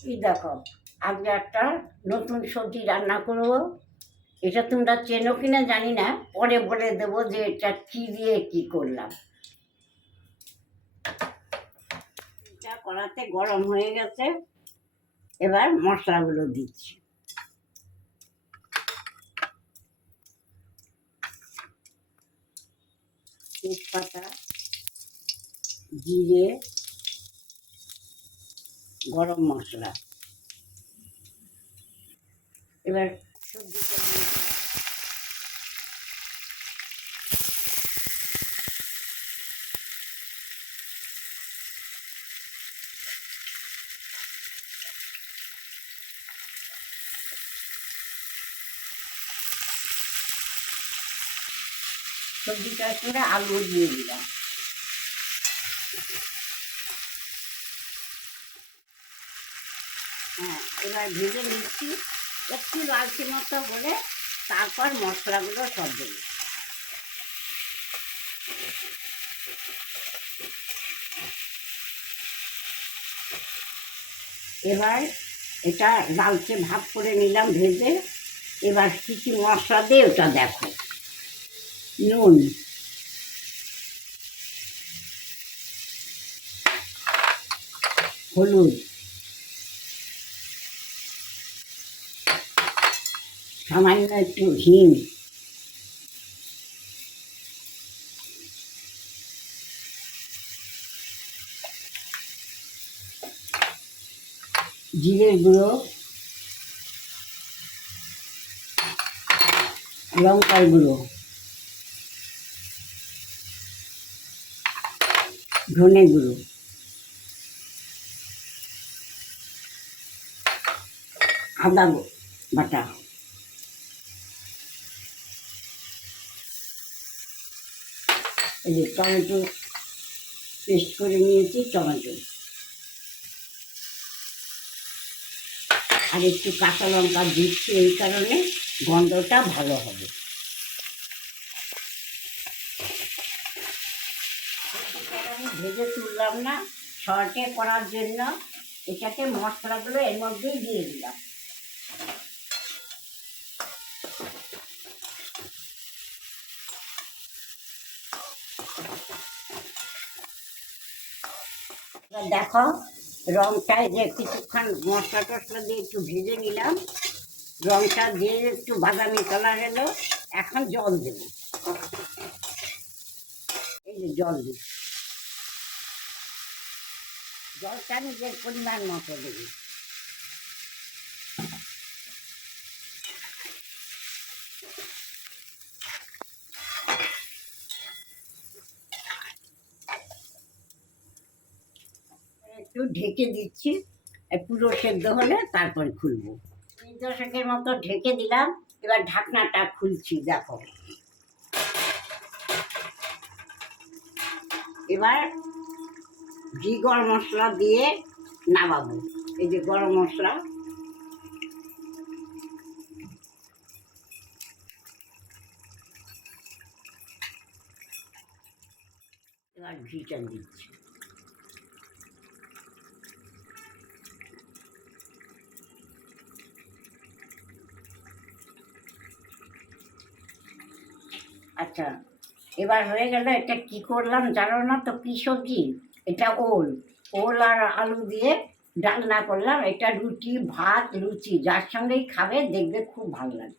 এই দেখো, আজকে একটা নতুন সবজি রান্না করব। এটা তোমরা চেনো কিনা জানি না, পরে বলে দেবো যে এটা কি দিয়ে কি করলাম। এটা কড়াতে গরম হয়ে গেছে, এবার মশলাগুলো দিচ্ছি। তেজপাতা, জিরে, গরম মশলা। এবার সবজিটা দিয়ে সবজিটা করে আলু দিয়ে দিলাম। হ্যাঁ, এবার ভেজে নিচ্ছি, একটু লালচে মতো হলে তারপর মশলাগুলো সব দেবো। এবার এটা লালচে ভাব করে নিলাম ভেজে। এবার কী কী মশলা দিয়ে ওটা দেখো। নুন, হলুদ, সামান্য একটু হিং, জিরের গুঁড়ো, লঙ্কার গুঁড়ো, ধনে গুঁড়ো, আদা বাটা, এই যে টমেটো পেস্ট করে নিয়েছি, টমেটো, আর একটু কাঁচা লঙ্কা দিচ্ছি এই কারণে গন্ধটা ভালো হবে। আমি ভেজে তুললাম না, শর্টে করার জন্য এটাকে মশলাগুলো এর মধ্যেই দিয়ে দিলাম। দেখো রংটায় যে কিছুক্ষণ মশলা টশলা দিয়ে একটু ভেজে নিলাম, রংটা দিয়ে একটু বাদামি কালার এলো। এখন জল দেব, এই যে জল দিই, জলটা নিজের পরিমাণ মতো দেবি। একটু ঢেকে দিচ্ছি, পুরো সেদ্ধ হলে তারপরে খুলবো। 10 মতো ঢেকে দিলাম, এবার ঢাকনাটা খুলছি। দেখো এবার ঘি গরম মশলা দিয়ে নামাবো। এই যে গরম মশলা, এবার ঘিটা দিচ্ছি। আচ্ছা, এবার হয়ে গেল। এটা কি করলাম জানো না তো? কি সবজি এটা? ওল। ওল আর আলু দিয়ে ডালনা করলাম। এটা রুটি, ভাত, লুচি যার সঙ্গেই খাবে দেখবে খুব ভালো লাগে।